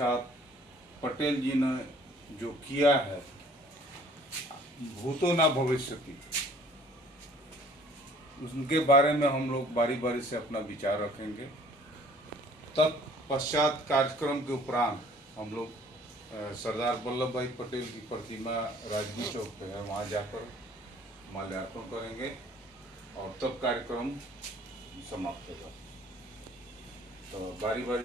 साक्षात पटेल जी ने जो किया है, भूतो ना भविष्यति, उनके बारे में हम लोग बारी बारी से अपना विचार रखेंगे। तत्पश्चात कार्यक्रम के उपरांत हम लोग सरदार वल्लभ भाई पटेल की प्रतिमा राजगीर चौक पे है, वहाँ जाकर माल्यार्पण करेंगे और तब कार्यक्रम समाप्त होगा। तो बारी बारी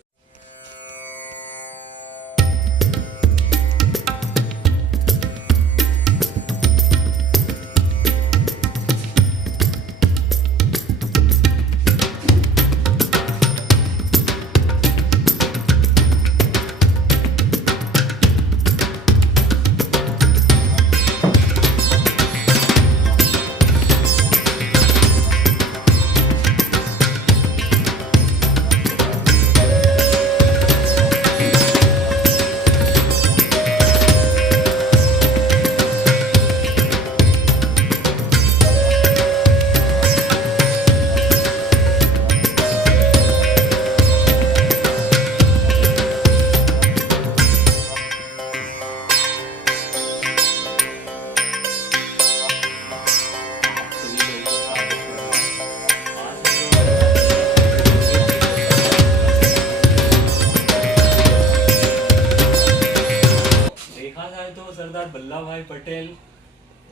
सरदार वल्लभ भाई पटेल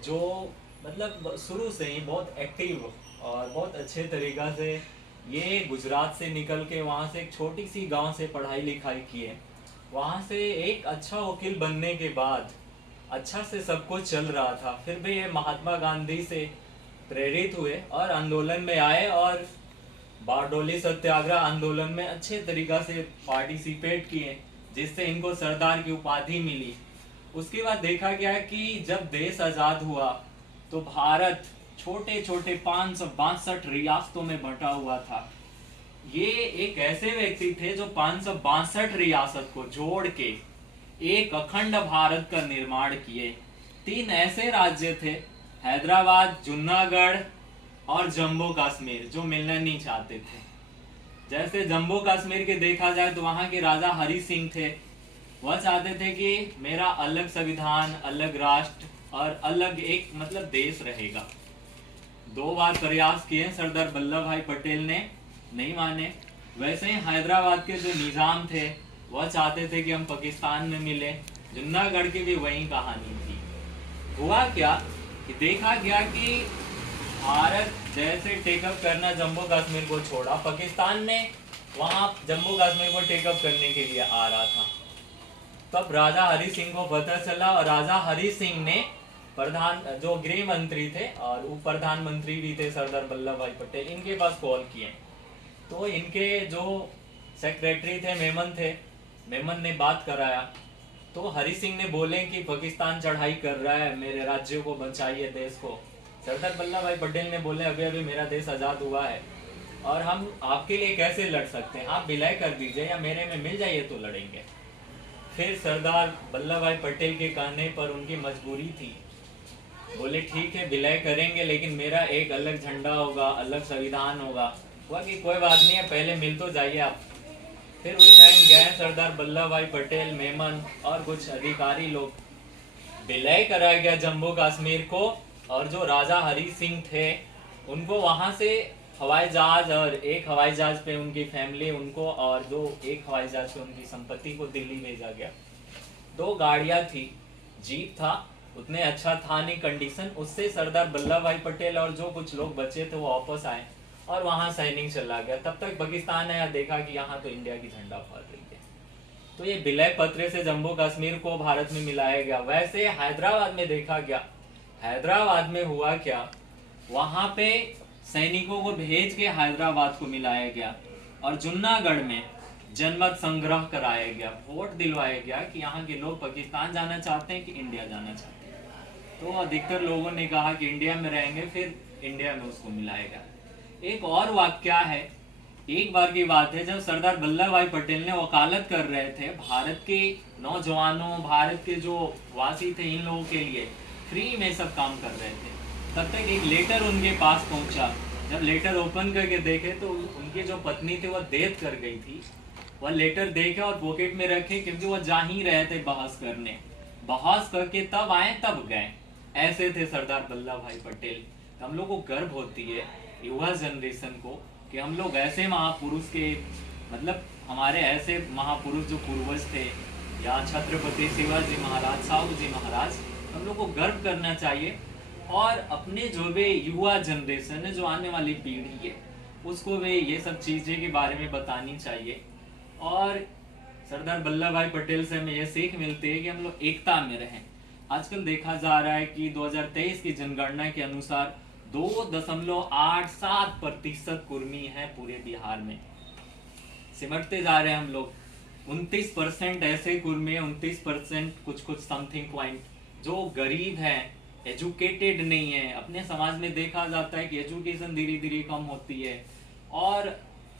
जो मतलब शुरू से ही बहुत एक्टिव और बहुत अच्छे तरीक़ा से ये गुजरात से निकल के वहाँ से एक छोटी सी गांव से पढ़ाई लिखाई किए, वहाँ से एक अच्छा वकील बनने के बाद अच्छा से सब कुछ चल रहा था। फिर भी ये महात्मा गांधी से प्रेरित हुए और आंदोलन में आए और बारडोली सत्याग्रह आंदोलन में अच्छे तरीक़ा से पार्टिसिपेट किए, जिससे इनको सरदार की उपाधि मिली। उसके बाद देखा गया कि जब देश आज़ाद हुआ तो भारत छोटे छोटे 562 रियासतों में बंटा हुआ था। ये एक ऐसे व्यक्ति थे जो 562 रियासत को जोड़ के एक अखंड भारत का निर्माण किए। 3 ऐसे राज्य थे, हैदराबाद, जूनागढ़ और जम्मू कश्मीर, जो मिलना नहीं चाहते थे। जैसे जम्मू कश्मीर के देखा जाए तो वहाँ के राजा हरि सिंह थे, वह चाहते थे कि मेरा अलग संविधान, अलग राष्ट्र और अलग एक मतलब देश रहेगा। 2 बार प्रयास किए सरदार वल्लभ भाई पटेल ने, नहीं माने। वैसे ही हैदराबाद के जो निजाम थे वह चाहते थे कि हम पाकिस्तान में मिले। जूनागढ़ की भी वही कहानी थी। हुआ क्या कि देखा गया कि भारत जैसे टेकअप करना जम्मू कश्मीर को छोड़ा, पाकिस्तान ने वहाँ जम्मू कश्मीर को टेकअप करने के लिए आ रहा था। तब राजा हरि सिंह को पता चला और राजा हरि सिंह ने प्रधान जो गृह मंत्री थे और उप प्रधानमंत्री भी थे सरदार वल्लभ भाई पटेल, इनके पास कॉल किए। तो इनके जो सेक्रेटरी थे मेमन ने बात कराया। तो हरि सिंह ने बोले कि पाकिस्तान चढ़ाई कर रहा है, मेरे राज्यों को बचाइए, देश को। सरदार वल्लभ भाई पटेल ने बोले अभी अभी मेरा देश आज़ाद हुआ है और हम आपके लिए कैसे लड़ सकते हैं, आप विलय कर दीजिए या मेरे में मिल जाइए तो लड़ेंगे। फिर सरदार वल्लभ भाई पटेल के कहने पर उनकी मजबूरी थी, बोले ठीक है विलय करेंगे, लेकिन मेरा एक अलग झंडा होगा, अलग संविधान होगा। हुआ कि कोई बात नहीं है, पहले मिल तो जाइए आप। फिर उस टाइम गए सरदार वल्लभ भाई पटेल, मेमन और कुछ अधिकारी लोग, विलय कराया गया जम्मू कश्मीर को। और जो राजा हरि सिंह थे उनको वहां से हवाई जहाज और एक हवाई जहाज पे उनकी फैमिली उनको और जो एक हवाई जहाज पे उनकी संपत्ति को दिल्ली भेजा गया। 2 गाड़ियां थी, जीप था, उतने अच्छा था नहीं कंडीशन। उससे सरदार वल्लभ भाई पटेल और जो कुछ लोग बचे थे वो वापस आए और वहां सैनिक चला गया। तब तक पाकिस्तान आया, देखा कि यहाँ तो इंडिया की झंडा फहर रही है। तो ये विलय पत्र से जम्मू कश्मीर को भारत में मिलाया गया। वैसे हैदराबाद में देखा गया, हैदराबाद में हुआ क्या, वहां पे सैनिकों को भेज के हैदराबाद को मिलाया गया और जूनागढ़ में जनमत संग्रह कराया गया, वोट दिलवाया गया कि यहाँ के लोग पाकिस्तान जाना चाहते हैं कि इंडिया जाना चाहते हैं। तो अधिकतर लोगों ने कहा कि इंडिया में रहेंगे, फिर इंडिया में उसको मिलाया गया। एक और वाकया है, एक बार की बात है जब सरदार वल्लभ भाई पटेल ने वकालत कर रहे थे भारत के नौजवानों, भारत के जो वासी थे, इन लोगों के लिए फ्री में सब काम कर रहे थे। तब तक एक लेटर उनके पास पहुंचा। जब लेटर ओपन करके देखे तो उनकी जो पत्नी थी वो डेथ कर गई थी। वह लेटर देखे और पॉकेट में रखे, क्योंकि वह जा ही रहे थे बहस करने। बहस करके तब आए तब गए, ऐसे थे सरदार वल्लभ भाई पटेल। तो हम लोग को गर्व होती है युवा जनरेशन को कि हम लोग ऐसे महापुरुष के, मतलब हमारे ऐसे महापुरुष जो पूर्वज थे, या छत्रपति शिवाजी महाराज, साहू जी महाराज, हम लोग को गर्व करना चाहिए। और अपने जो भी युवा जनरेशन है, जो आने वाली पीढ़ी है, उसको भी ये सब चीज़ें के बारे में बतानी चाहिए। और सरदार वल्लभ भाई पटेल से हमें यह सीख मिलती है कि हम लोग एकता में रहें। आजकल देखा जा रहा है कि 2023 की जनगणना के अनुसार 2.87% कुर्मी है पूरे बिहार में। सिमटते जा रहे हैं हम लोग। 29% ऐसे कुर्मी, 29% कुछ समथिंग पॉइंट जो गरीब है, एजुकेटेड नहीं है। अपने समाज में देखा जाता है कि एजुकेशन धीरे धीरे कम होती है, और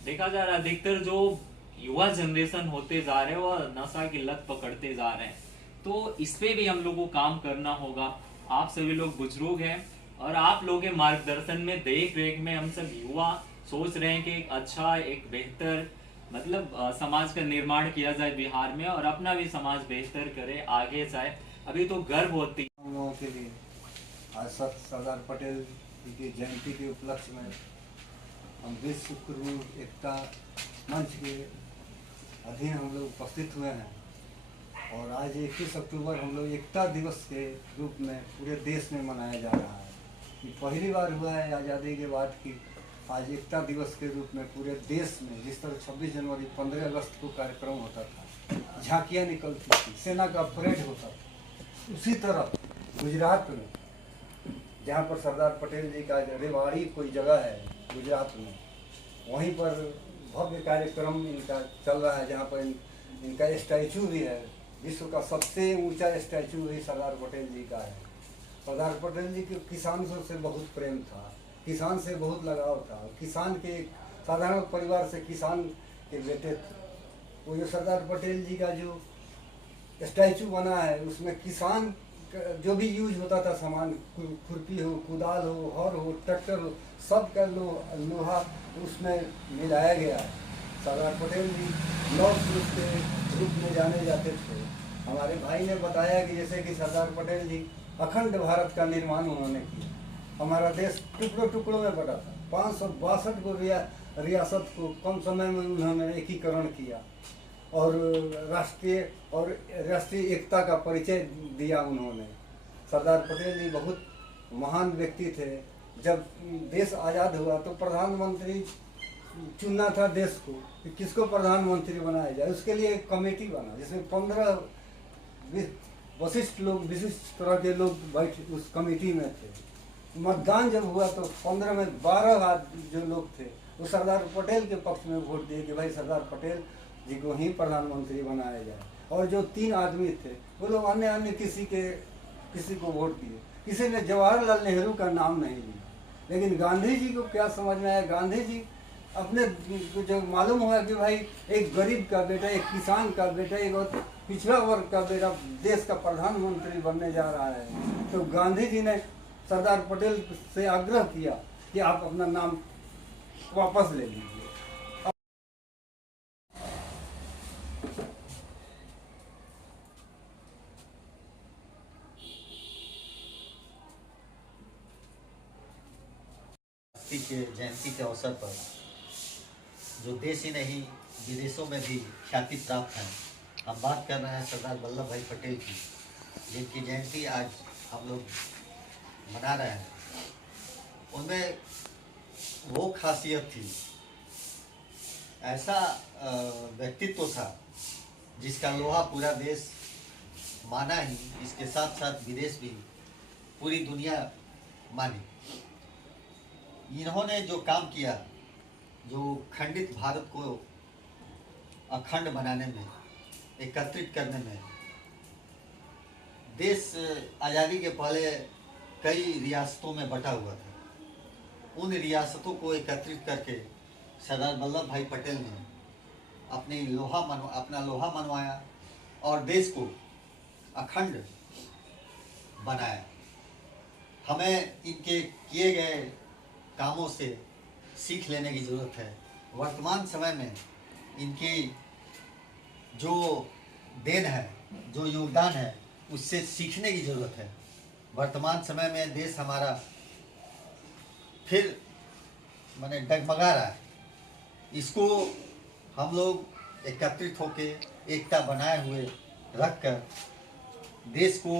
देखा जा रहा है अधिकतर जो युवा जनरेशन होते जा रहे हैं वो नशा की लत पकड़ते जा रहे हैं। तो इस पे भी हम लोग को काम करना होगा। आप सभी लोग बुजुर्ग हैं, और आप लोगों के मार्गदर्शन में, देख रेख में हम सब युवा सोच रहे हैं कि एक अच्छा, एक बेहतर मतलब समाज का निर्माण किया जाए बिहार में, और अपना भी समाज बेहतर करे, आगे जाए। अभी तो गर्व होती हम लोगों के लिए आज सरदार पटेल जी की जयंती के उपलक्ष्य में हम विश्व कुर्मी एकता मंच के अधीन हम लोग उपस्थित हुए हैं। और आज 21 अक्टूबर हम लोग एकता दिवस के रूप में पूरे देश में मनाया जा रहा है। ये पहली बार हुआ है आज़ादी के बाद कि आज एकता दिवस के रूप में पूरे देश में, जिस तरह 26 जनवरी 15 अगस्त को कार्यक्रम होता था, झांकियाँ निकलती थी, सेना का परेड होता था, उसी तरह गुजरात में, जहाँ पर सरदार पटेल जी का रेवाड़ी कोई जगह है गुजरात में, वहीं पर भव्य कार्यक्रम इनका चल रहा है, जहाँ पर इनका स्टैचू भी है। विश्व का सबसे ऊंचा स्टैचू भी सरदार पटेल जी का है। सरदार पटेल जी के किसानों से बहुत प्रेम था, किसान से बहुत लगाव था, किसान के एक साधारण परिवार से किसान के बेटे थे। वो जो सरदार पटेल जी का जो स्टैचू बना है, उसमें किसान जो भी यूज होता था सामान, खुरपी हो, कुदाल हो, हर हो, ट्रैक्टर हो, सब का लोहा उसमें मिलाया गया है। सरदार पटेल जी लौह पुरुष के रूप में जाने जाते थे। हमारे भाई ने बताया कि जैसे कि सरदार पटेल जी अखंड भारत का निर्माण उन्होंने किया। हमारा देश टुकड़ों टुकड़ों में बटा था। 562 को रियासत को कम समय में उन्होंने एकीकरण किया, और राष्ट्रीय एकता का परिचय दिया उन्होंने। सरदार पटेल जी बहुत महान व्यक्ति थे। जब देश आज़ाद हुआ तो प्रधानमंत्री चुनना था देश को कि किसको प्रधानमंत्री बनाया जाए। उसके लिए एक कमेटी बना, जिसमें 15 विशिष्ट तरह के लोग बैठ उस कमेटी में थे। मतदान जब हुआ तो 15 में 12 जो लोग थे वो सरदार पटेल के पक्ष में वोट दिए कि भाई सरदार पटेल जी को ही प्रधानमंत्री बनाया जाए। और जो 3 आदमी थे वो लोग अन्य किसी को वोट दिए। किसी ने जवाहरलाल नेहरू का नाम नहीं लिया। लेकिन गांधी जी को क्या समझ में आया, गांधी जी अपने जो मालूम हुआ कि भाई एक गरीब का बेटा, एक किसान का बेटा, एक पिछड़ा वर्ग का बेटा देश का प्रधानमंत्री बनने जा रहा है, तो गांधी जी ने सरदार पटेल से आग्रह किया कि आप अपना नाम वापस ले लीजिए। के जयंती के अवसर पर जो देश ही नहीं विदेशों में भी ख्याति प्राप्त हैं, हम बात कर रहे हैं सरदार वल्लभ भाई पटेल की, जिनकी जयंती आज हम लोग मना रहे हैं। उनमें वो खासियत थी, ऐसा व्यक्तित्व था जिसका लोहा पूरा देश माना ही, इसके साथ साथ विदेश भी पूरी दुनिया मानी। इन्होंने जो काम किया, जो खंडित भारत को अखंड बनाने में, एकत्रित करने में, देश आज़ादी के पहले कई रियासतों में बटा हुआ था। उन रियासतों को एकत्रित करके सरदार वल्लभ भाई पटेल ने अपना लोहा मनवाया और देश को अखंड बनाया। हमें इनके किए गए कामों से सीख लेने की ज़रूरत है। वर्तमान समय में इनकी जो देन है, जो योगदान है, उससे सीखने की ज़रूरत है। वर्तमान समय में देश हमारा फिर माने डगमगा रहा है। इसको हम लोग एकत्रित होके एकता बनाए हुए रखकर देश को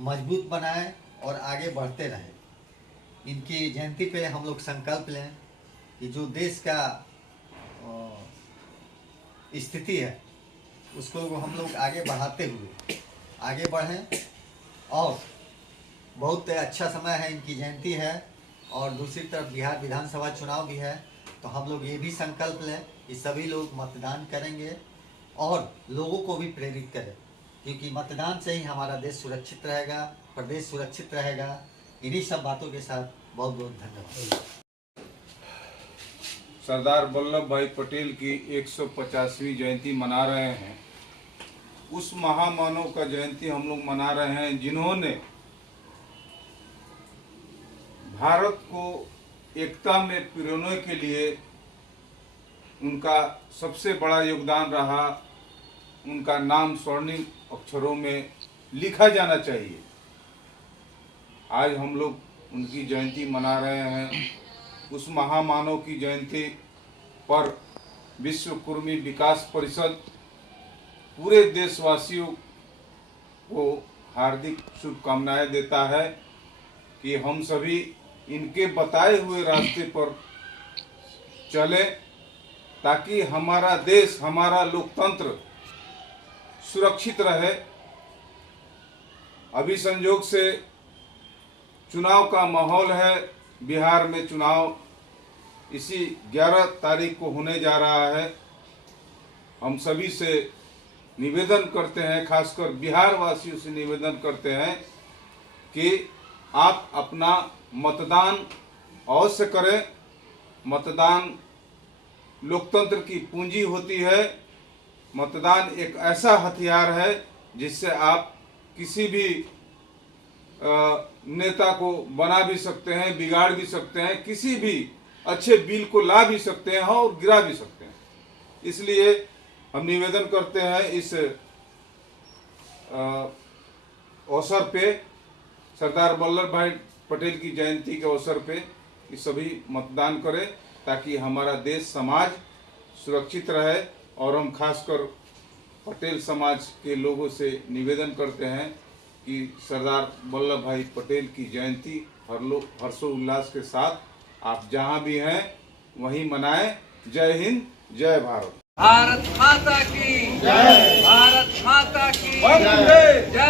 मजबूत बनाएं और आगे बढ़ते रहें। इनकी जयंती पे हम लोग संकल्प लें कि जो देश का स्थिति है उसको हम लोग आगे बढ़ाते हुए आगे बढ़ें। और बहुत अच्छा समय है, इनकी जयंती है और दूसरी तरफ बिहार विधानसभा चुनाव भी है, तो हम लोग ये भी संकल्प लें कि सभी लोग मतदान करेंगे और लोगों को भी प्रेरित करें, क्योंकि मतदान से ही हमारा देश सुरक्षित रहेगा, प्रदेश सुरक्षित रहेगा। इन्हीं सब बातों के साथ बहुत बहुत धन्यवाद। सरदार वल्लभ भाई पटेल की 150वीं जयंती मना रहे हैं। उस महामानव का जयंती हम लोग मना रहे हैं जिन्होंने भारत को एकता में पिरोने के लिए उनका सबसे बड़ा योगदान रहा। उनका नाम स्वर्णिम अक्षरों में लिखा जाना चाहिए। आज हम लोग उनकी जयंती मना रहे हैं। उस महामानव की जयंती पर विश्व कुर्मी विकास परिषद पूरे देशवासियों को हार्दिक शुभकामनाएं देता है कि हम सभी इनके बताए हुए रास्ते पर चलें ताकि हमारा देश, हमारा लोकतंत्र सुरक्षित रहे। अभी संयोग से चुनाव का माहौल है। बिहार में चुनाव इसी 11 तारीख को होने जा रहा है। हम सभी से निवेदन करते हैं, खासकर बिहार वासियों से निवेदन करते हैं कि आप अपना मतदान अवश्य करें। मतदान लोकतंत्र की पूंजी होती है। मतदान एक ऐसा हथियार है जिससे आप किसी भी नेता को बना भी सकते हैं, बिगाड़ भी सकते हैं, किसी भी अच्छे बिल को ला भी सकते हैं और गिरा भी सकते हैं। इसलिए हम निवेदन करते हैं इस अवसर पे, सरदार वल्लभ भाई पटेल की जयंती के अवसर पे कि सभी मतदान करें ताकि हमारा देश समाज सुरक्षित रहे। और हम खासकर पटेल समाज के लोगों से निवेदन करते हैं कि सरदार वल्लभ भाई पटेल की जयंती हर्षोल्लास के साथ आप जहां भी हैं वहीं मनाएं। जय हिंद, जय भारत। भारत माता की जय। भारत माता की जय।